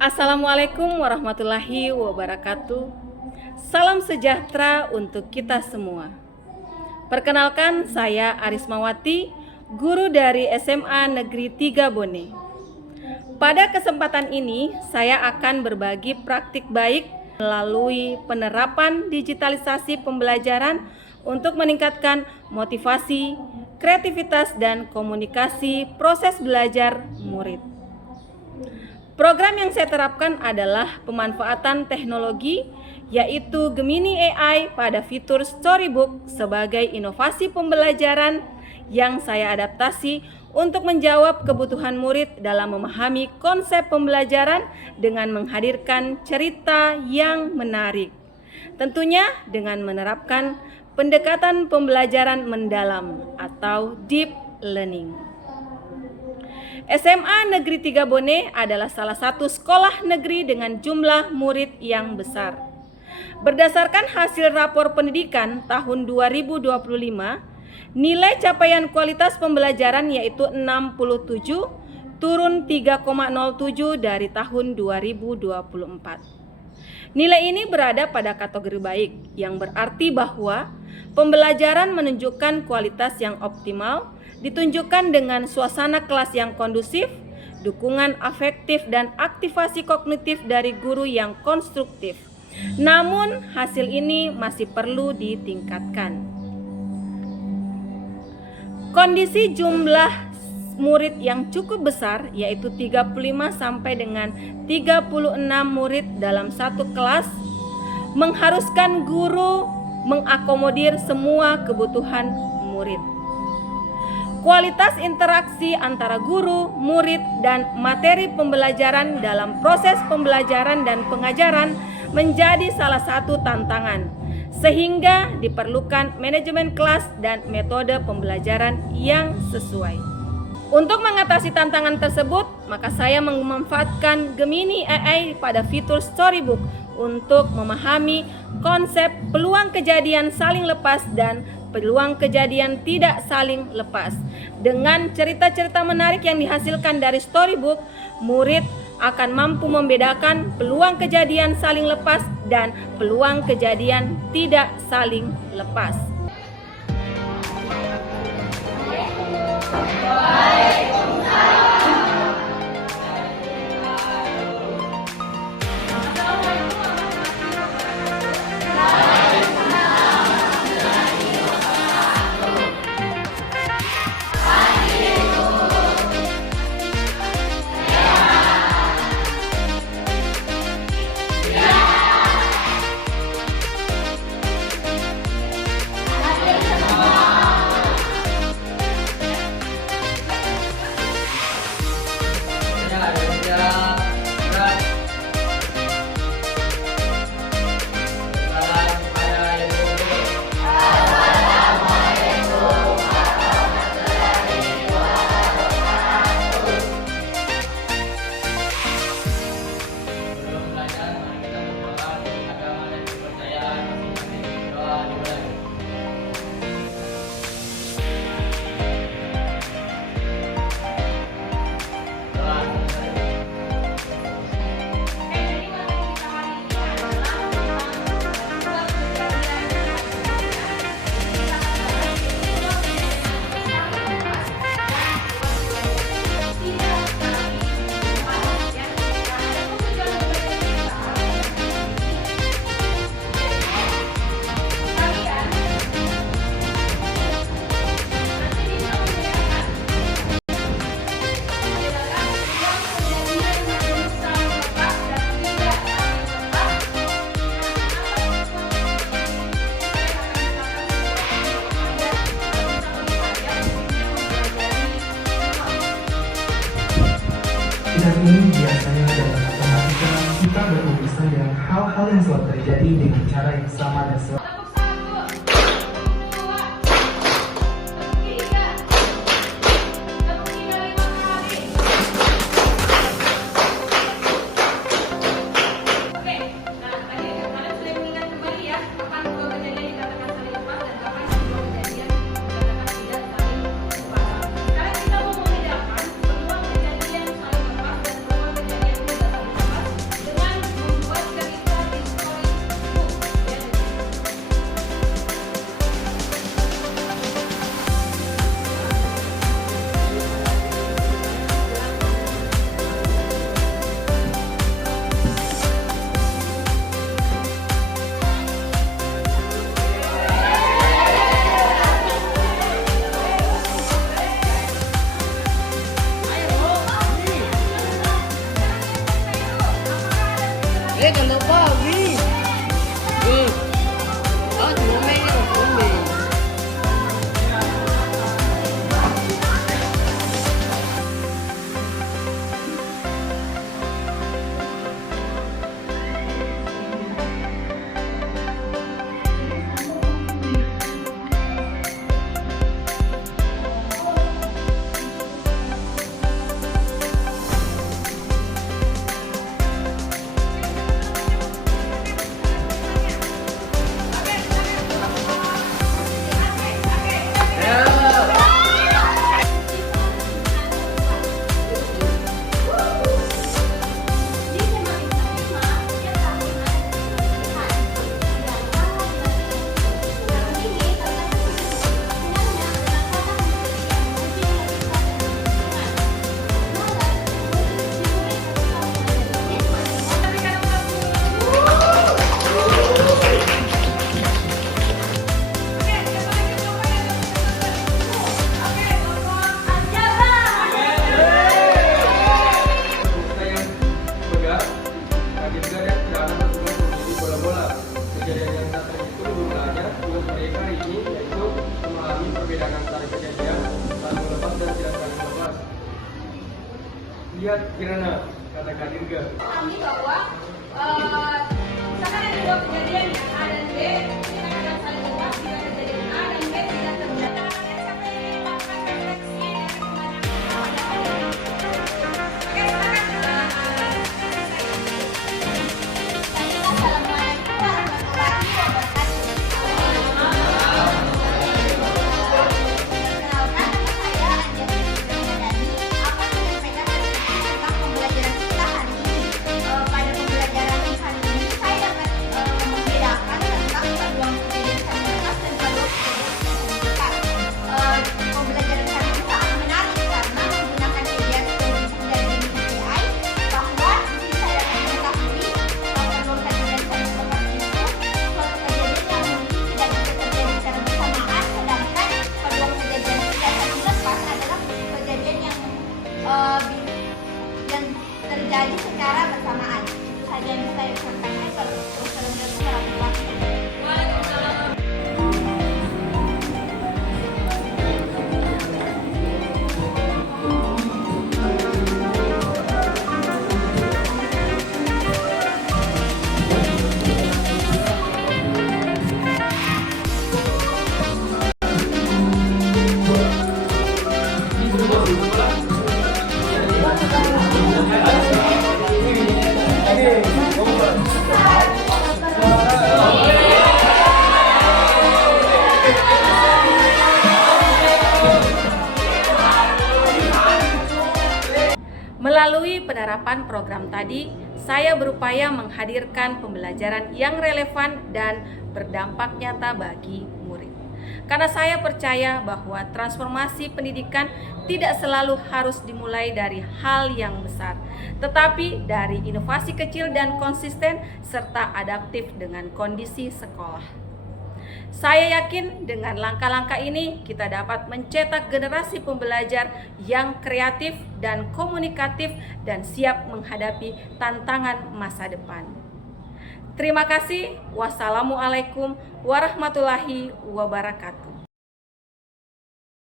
Assalamualaikum warahmatullahi wabarakatuh. Salam sejahtera untuk kita semua. Perkenalkan, saya Arismawati, guru dari SMA Negeri 3 Bone. Pada kesempatan ini, saya akan berbagi praktik baik melalui penerapan digitalisasi pembelajaran untuk meningkatkan motivasi, kreativitas, dan komunikasi proses belajar murid. Program yang saya terapkan adalah pemanfaatan teknologi, yaitu Gemini AI pada fitur Storybook sebagai inovasi pembelajaran yang saya adaptasi untuk menjawab kebutuhan murid dalam memahami konsep pembelajaran dengan menghadirkan cerita yang menarik. Tentunya dengan menerapkan pendekatan pembelajaran mendalam atau deep learning. SMA Negeri 3 Bone adalah salah satu sekolah negeri dengan jumlah murid yang besar. Berdasarkan hasil rapor pendidikan tahun 2025, nilai capaian kualitas pembelajaran yaitu 67, turun 3,07 dari tahun 2024. Nilai ini berada pada kategori baik, yang berarti bahwa pembelajaran menunjukkan kualitas yang optimal, ditunjukkan dengan suasana kelas yang kondusif, dukungan afektif dan aktivasi kognitif dari guru yang konstruktif. Namun, hasil ini masih perlu ditingkatkan. Kondisi jumlah murid yang cukup besar, yaitu 35 sampai dengan 36 murid dalam satu kelas, mengharuskan guru mengakomodir semua kebutuhan murid. Kualitas interaksi antara guru, murid, dan materi pembelajaran dalam proses pembelajaran dan pengajaran menjadi salah satu tantangan, sehingga diperlukan manajemen kelas dan metode pembelajaran yang sesuai. Untuk mengatasi tantangan tersebut, maka saya memanfaatkan Gemini AI pada fitur Storybook untuk memahami konsep peluang kejadian saling lepas dan peluang kejadian tidak saling lepas. Dengan cerita-cerita menarik yang dihasilkan dari Storybook, murid akan mampu membedakan peluang kejadian saling lepas dan peluang kejadian tidak saling lepas. Sidang ini biasanya dalam matematika kita berurusan dengan hal-hal yang selalu terjadi dengan cara yang sama dan selalu kalau pagi. Ah, cuma main itu, cuma main. Kejadian yang tak terhitung jumlahnya tugas mereka hari ini yaitu memahami perbedaan antara kejadian saling melepas dan tidak saling melepas. Lihat Kirana, kata Kak Dirga. Pahami bahwa misalkan ada dua kejadian yang A dan B, kita akan saling lepas jika kejadian A dan B tidak terjadi. Siapa yang ingin melakukan refleksi dari pembelajaran? Oke, silakan. yang terjadi secara bersamaan. Itu saja yang bisa disampaikan. Wassalamualaikum warahmatullahi wabarakatuh. Melalui penerapan program tadi, saya berupaya menghadirkan pembelajaran yang relevan dan berdampak nyata bagi murid. Karena saya percaya bahwa transformasi pendidikan tidak selalu harus dimulai dari hal yang besar, tetapi dari inovasi kecil dan konsisten serta adaptif dengan kondisi sekolah. Saya yakin dengan langkah-langkah ini kita dapat mencetak generasi pembelajar yang kreatif dan komunikatif dan siap menghadapi tantangan masa depan. Terima kasih. Wassalamualaikum warahmatullahi wabarakatuh.